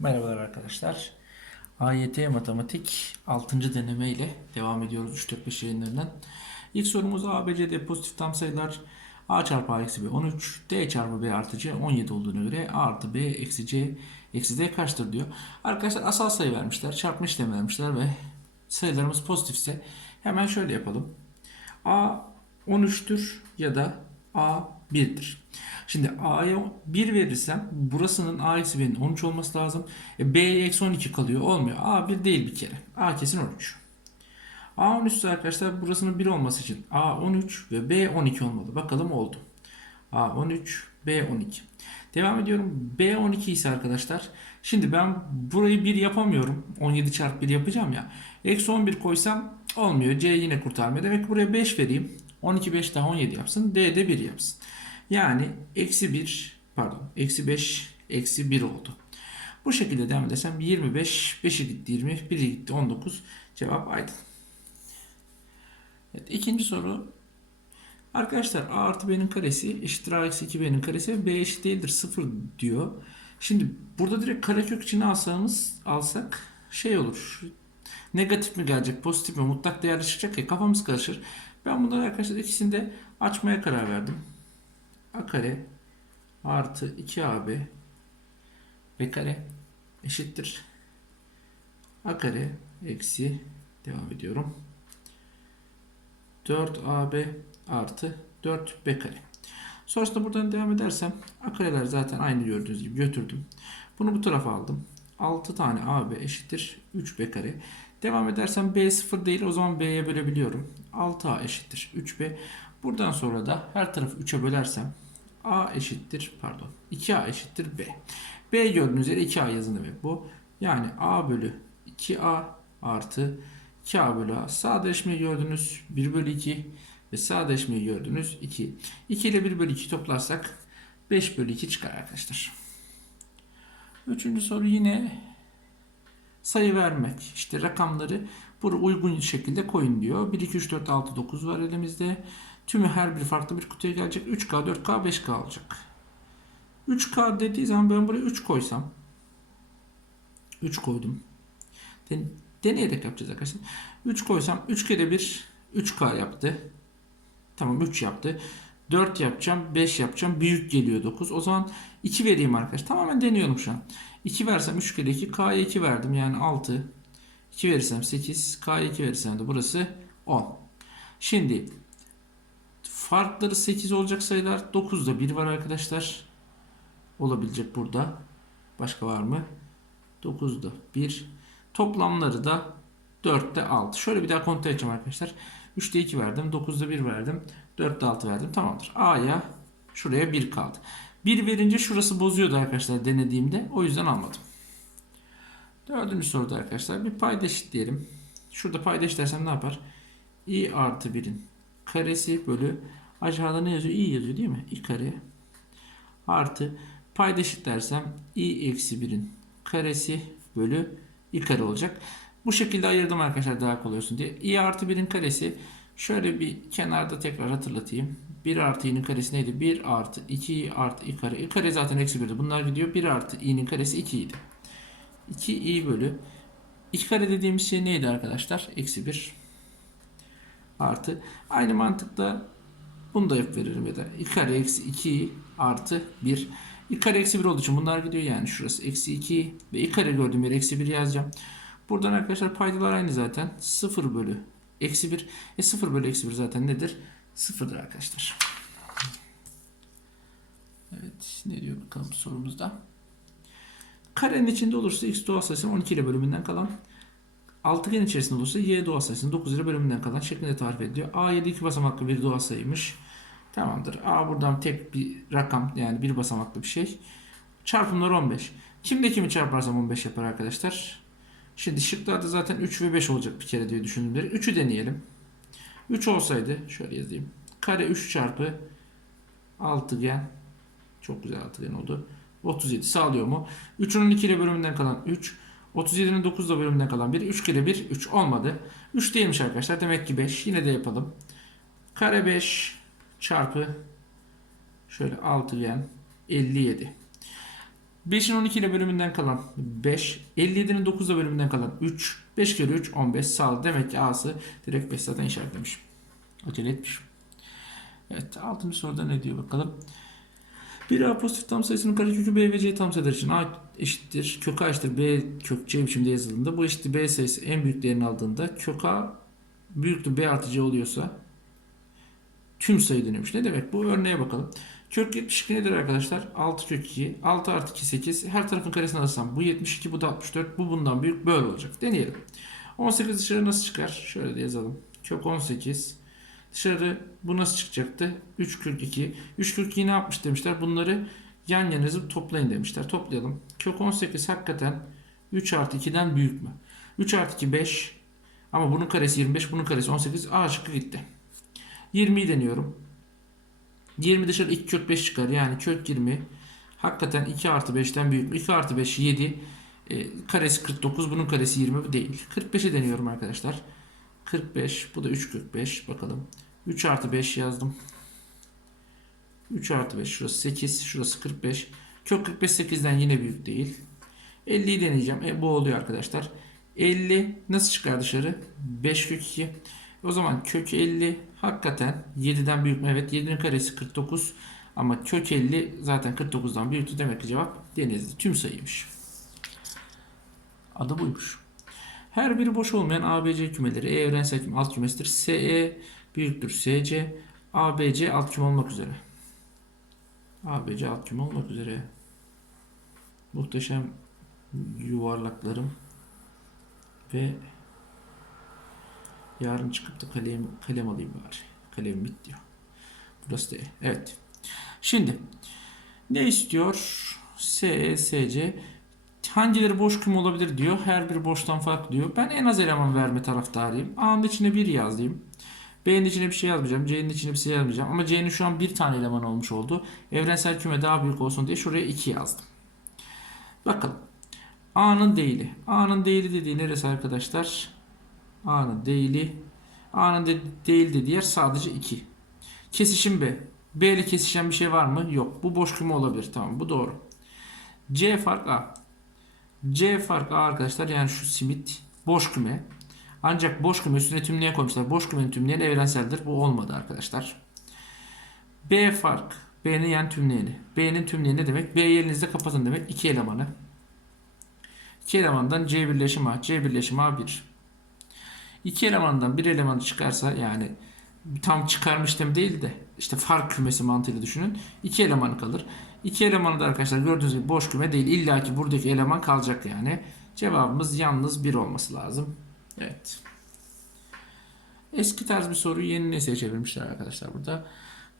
Merhabalar arkadaşlar. AYT Matematik 6. deneme ile devam ediyoruz 3-4-5 yayınlarından. İlk sorumuz A, B, C, D pozitif tam sayılar A çarpı A eksi B 13, D çarpı B artı C 17 olduğuna göre A artı B eksi C eksi D kaçtır diyor. Arkadaşlar asal sayı vermişler, çarpma işlemi vermişler ve sayılarımız pozitifse hemen şöyle yapalım. A 13'tür ya da A 1'dir. Şimdi A'ya 1 verirsem burasının A eksi B'nin 13 olması lazım. E, B'ye eksi 12 kalıyor. Olmuyor. A 1 değil bir kere. A kesin 13. A 13 ise arkadaşlar burasının 1 olması için A 13 ve B 12 olmalı. Bakalım oldu. A 13, B 12. Devam ediyorum. B 12 ise arkadaşlar. Şimdi ben burayı 1 yapamıyorum. 17 çarpı 1 yapacağım ya. Eksi 11 koysam olmuyor. C yine kurtarmıyor. Demek buraya 5 vereyim. 12 5 daha 17 yapsın. D de 1 yapsın. Yani eksi 1 pardon eksi 5 eksi 1 oldu. Bu şekilde devam edersem 25 5'e gitti 20 1'e gitti 19 cevap aydın. Evet, ikinci soru Arkadaşlar a artı b'nin karesi eşittir a eksi 2b'nin karesi b eşit değildir 0 diyor. Şimdi burada direkt karekök içine alsanız, alsak şey olur. Negatif mi gelecek, pozitif mi, mutlak değerli çıkacak ya kafamız karışır. Ben bunları arkadaşlar ikisini de açmaya karar verdim. A kare artı 2ab b kare eşittir. a kare eksi devam ediyorum. 4ab artı 4b kare. Sonrasında buradan devam edersem a kareler zaten aynı gördüğünüz gibi götürdüm. Bunu bu tarafa aldım. 6 tane ab eşittir 3b kare. Devam edersem b 0 değil o zaman b'ye bölebiliyorum. 6a eşittir 3b. Buradan sonra da her tarafı 3'e bölersem a eşittir pardon 2a eşittir b. b gördüğünüz yere 2a yazın demek bu. Yani a bölü 2a artı 2a bölü a. Sadeleşmeyi gördünüz 1 bölü 2 ve sadeleşmeyi gördünüz 2. 2 ile 1 bölü 2 toplarsak 5 bölü 2 çıkar arkadaşlar. Üçüncü soru yine sayı vermek. İşte rakamları buraya uygun şekilde koyun diyor. 1, 2, 3, 4, 6, 9 var elimizde. Tümü her biri farklı bir kutuya gelecek. 3K, 4K, 5K olacak. 3K dediği zaman ben buraya 3 koysam 3 koydum. Den deneyerek yapacağız arkadaşlar. 3 koysam 3 kere 1 3K yaptı. Tamam 3 yaptı. 4 yapacağım, 5 yapacağım. Büyük geliyor 9. O zaman 2 vereyim arkadaşlar. Tamamen deniyorum şu an. 2 versem 3 kere 2. K'ya 2 verdim yani 6. 2 verirsem 8. K'ya 2 verirsem de burası 10. Şimdi farkları 8 olacak sayılar. 9'da 1 var arkadaşlar. Olabilecek burada. Başka var mı? 9'da 1. Toplamları da 4'te 6. Şöyle bir daha kontrol edeceğim arkadaşlar. 3'te 2 verdim. 9'da 1 verdim. 4'te 6 verdim. Tamamdır. A'ya şuraya 1 kaldı. 1 verince şurası bozuyordu arkadaşlar denediğimde. O yüzden almadım. Dördüncü soruda arkadaşlar bir payda eşitleyelim. Şurada payda eşitlersem ne yapar? i artı 1'in karesi bölü aşağıda ne yazıyor? i yazıyor değil mi? i kare artı payda eşitlersem i eksi 1'in karesi bölü i kare olacak. Bu şekilde ayırdım arkadaşlar daha kolay olsun diye. i artı 1'in karesi şöyle bir kenarda tekrar hatırlatayım. 1 artı i'nin karesi neydi? 1 artı 2 artı i kare. i kare zaten eksi 1'di. Bunlar gidiyor. 1 artı i'nin karesi 2 idi. 2 i bölü i kare dediğimiz şey neydi arkadaşlar? Eksi 1 artı. Aynı mantıkla bunu da yap veririm ya da i kare eksi 2 artı 1. i kare eksi 1 olduğu için bunlar gidiyor yani şurası eksi 2 ve i kare gördüğüm yere eksi 1 yazacağım. Buradan arkadaşlar paydalar aynı zaten. 0 bölü eksi 1. E 0 bölü eksi 1 zaten nedir? 0'dır arkadaşlar. Evet ne diyor bakalım sorumuzda. Karenin içinde olursa x doğal sayısının 12 ile bölümünden kalan altıgen içerisinde olursa y doğal sayısının 9 ile bölümünden kalan şeklinde tarif ediliyor. A 7 iki basamaklı bir doğal sayıymış. Tamamdır. A buradan tek bir rakam yani bir basamaklı bir şey. Çarpımlar 15. Kimde kimi çarparsam 15 yapar arkadaşlar. Şimdi şıklarda zaten 3 ve 5 olacak bir kere diye düşündüm. 3'ü deneyelim. 3 olsaydı şöyle yazayım. Kare 3 çarpı altıgen çok güzel altıgen oldu. 37 sağlıyor mu? 3'ün 12 ile bölümünden kalan 3. 37'nin 9 ile bölümünden kalan 1. 3 kere 1 3 olmadı. 3 değilmiş arkadaşlar. Demek ki 5. Yine de yapalım. Kare 5 çarpı şöyle altıgen 57. 5'in 12 ile bölümünden kalan 5. 57'nin 9 ile bölümünden kalan 3. 5 kere 3 15 sağ. Demek ki A'sı direkt 5 zaten işaretlemiş. Acele etmiş. Evet 6. soruda ne diyor bakalım. Bir A pozitif tam sayısının karekökü B ve C tam sayılar için A eşittir kök A eşittir B kök C biçimde yazıldığında bu eşittir B sayısı en büyük değerini aldığında kök A büyüktür B artı C oluyorsa tüm sayı deniyormuş. Ne demek bu? Örneğe bakalım. Kök 72 nedir arkadaşlar? 6 kök 2. 6 artı 2 8. Her tarafın karesini alırsam bu 72 bu da 64. Bu bundan büyük böyle olacak. Deneyelim. 18 dışarı nasıl çıkar? Şöyle de yazalım. Kök 18. Dışarı bu nasıl çıkacaktı? 3 kök 2. 3 kök 2 ne yapmış demişler. Bunları yan yana yazıp toplayın demişler. Toplayalım. Kök 18 hakikaten 3 artı 2'den büyük mü? 3 artı 2 5. Ama bunun karesi 25. Bunun karesi 18. A şıkkı gitti. 20'yi deniyorum. 20 dışarı 2 kök 5 çıkar. Yani kök 20 hakikaten 2 artı 5'ten büyük. 2 artı 5 7. E, karesi 49. Bunun karesi 20 bu değil. 45'i deniyorum arkadaşlar. 45. Bu da 3 kök 5. Bakalım. 3 artı 5 yazdım. 3 artı 5. Şurası 8. Şurası 45. Kök 45 8'den yine büyük değil. 50'yi deneyeceğim. E, bu oluyor arkadaşlar. 50 nasıl çıkar dışarı? 5 kök 2. O zaman kök 50 hakikaten 7'den büyük mü? Evet 7'nin karesi 49 ama kök 50 zaten 49'dan büyüktü. Demek ki cevap denizli tüm sayıymış. Adı buymuş. Her biri boş olmayan ABC kümeleri E evrensel küme alt kümesidir. SE büyüktür SC. ABC alt küme olmak üzere. ABC alt küme olmak üzere. Muhteşem yuvarlaklarım ve Yarın çıkıp da kalem, kalem alayım bari. Kalem bit diyor. Burası da. Evet. Şimdi ne istiyor? S, C. Hangileri boş küme olabilir diyor. Her biri boştan farklı diyor. Ben en az eleman verme taraftarıyım. A'nın içine 1 yazayım. B'nin içine bir şey yazmayacağım. C'nin içine bir şey yazmayacağım. Ama C'nin şu an bir tane eleman olmuş oldu. Evrensel küme daha büyük olsun diye şuraya 2 yazdım. Bakalım. A'nın değili. A'nın değili dediği neresi arkadaşlar? A'nın değili. A'nın de, değil dediği yer sadece 2. Kesişim B. B ile kesişen bir şey var mı? Yok. Bu boş küme olabilir. Tamam bu doğru. C fark A. C fark A arkadaşlar yani şu simit boş küme. Ancak boş küme üstüne tümleyen koymuşlar. Boş kümenin tümleyen evrenseldir. Bu olmadı arkadaşlar. B fark. B'nin yani tümleyeni. B'nin tümleyeni ne demek? B'yi elinizde kapatın demek. 2 elemanı. 2 elemandan C birleşim A. C birleşim A1. İki elemandan bir elemanı çıkarsa yani tam çıkarmış dem değil de işte fark kümesi mantığıyla düşünün. İki eleman kalır. İki elemanı da arkadaşlar gördüğünüz gibi boş küme değil. İlla ki buradaki eleman kalacak yani. Cevabımız yalnız bir olması lazım. Evet. Eski tarz bir soruyu yeni neseye çevirmişler arkadaşlar burada.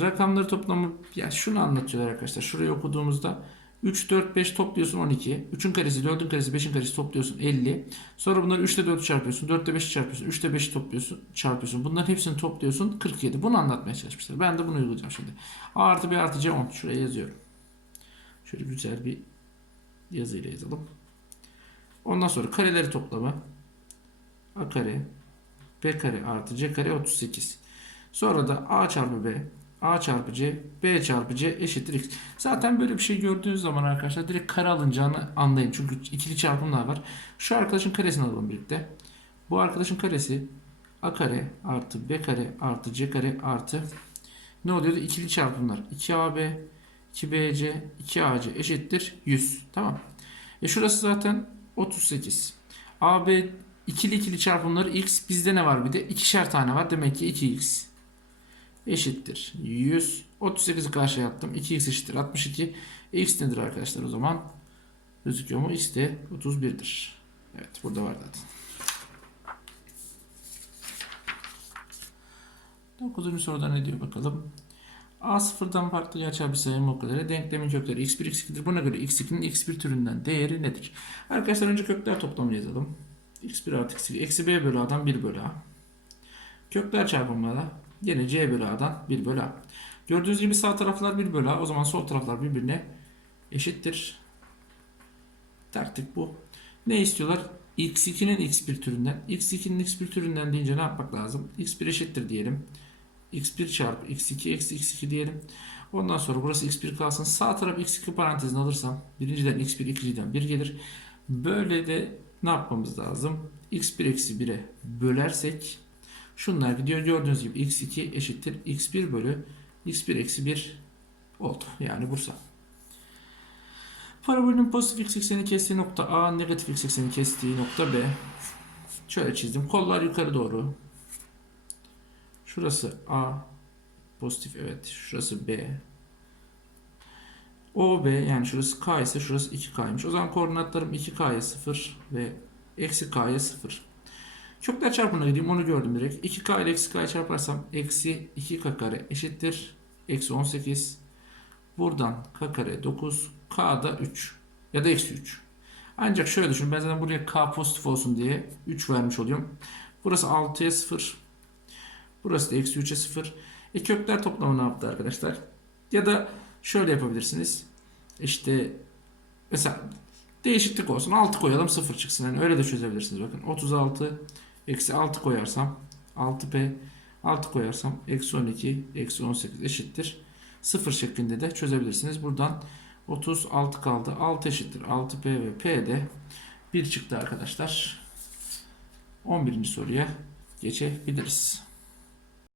Rakamları toplamı ya şunu anlatıyorlar arkadaşlar. Şurayı okuduğumuzda 3, 4, 5 topluyorsun 12. 3'ün karesi, 4'ün karesi, 5'in karesi topluyorsun 50. Sonra bunları 3 ile 4'ü çarpıyorsun. 4 ile 5'i çarpıyorsun. 3 ile 5'i topluyorsun, çarpıyorsun. Bunların hepsini topluyorsun 47. Bunu anlatmaya çalışmışlar. Ben de bunu uygulayacağım şimdi. A artı B artı C 10. Şuraya yazıyorum. Şöyle güzel bir yazıyla yazalım. Ondan sonra kareleri toplamı A kare B kare artı C kare 38. Sonra da A çarpı B A çarpı C, B çarpı C eşittir X. Zaten böyle bir şey gördüğünüz zaman arkadaşlar direkt kare alınacağını anlayın. Çünkü ikili çarpımlar var. Şu arkadaşın karesini alalım birlikte. Bu arkadaşın karesi A kare artı B kare artı C kare artı ne oluyordu? İkili çarpımlar. 2AB, 2BC, 2AC eşittir 100. Tamam. E şurası zaten 38. AB ikili ikili çarpımları X. Bizde ne var bir de? ikişer tane var. Demek ki 2X eşittir 100. 38'i karşıya attım. 2x eşittir 62. x nedir arkadaşlar o zaman? Gözüküyor mu? x de 31'dir. Evet burada var zaten. 9. soruda ne diyor bakalım. A sıfırdan farklı gerçel bir sayı noktaları denklemin kökleri x1 x2'dir. Buna göre x2'nin x1 türünden değeri nedir? Arkadaşlar önce kökler toplamını yazalım. x1 artı x2 eksi b bölü a'dan 1 bölü a. Kökler çarpımıyla Yine C bölü A'dan 1 bölü A. Gördüğünüz gibi sağ taraflar 1 bölü A. O zaman sol taraflar birbirine eşittir. Tertip bu. Ne istiyorlar? x2'nin x1 türünden. x2'nin x1 türünden deyince ne yapmak lazım? x1 eşittir diyelim. x1 çarpı x2 eksi x2 diyelim. Ondan sonra burası x1 kalsın. Sağ taraf x2 parantezine alırsam birinciden x1 ikinciden 1 gelir. Böyle de ne yapmamız lazım? x1 eksi 1'e bölersek şunlar gidiyor. Gördüğünüz gibi x2 eşittir x1 bölü x1 eksi 1 oldu. Yani Bursa. Parabolün pozitif x ekseni kestiği nokta A, negatif x ekseni kestiği nokta B. Şöyle çizdim. Kollar yukarı doğru. Şurası A. Pozitif evet. Şurası B. OB yani şurası K ise şurası 2K'ymış. O zaman koordinatlarım 2K'ya 0 ve eksi K'ya 0. Kökler çarpımına gideyim onu gördüm direkt. 2K ile eksi K'yı çarparsam eksi 2K kare eşittir. Eksi 18. Buradan K kare 9. K da 3. Ya da eksi 3. Ancak şöyle düşün. Ben zaten buraya K pozitif olsun diye 3 vermiş oluyorum. Burası 6'ya 0. Burası da eksi 3'e 0. E kökler toplamı ne yaptı arkadaşlar? Ya da şöyle yapabilirsiniz. İşte mesela değişiklik olsun. 6 koyalım 0 çıksın. Yani öyle de çözebilirsiniz. Bakın 36 eksi 6 koyarsam 6p 6 koyarsam eksi 12 eksi 18 eşittir. 0 şeklinde de çözebilirsiniz. Buradan 36 kaldı. 6 eşittir. 6p ve p de 1 çıktı arkadaşlar. 11. soruya geçebiliriz.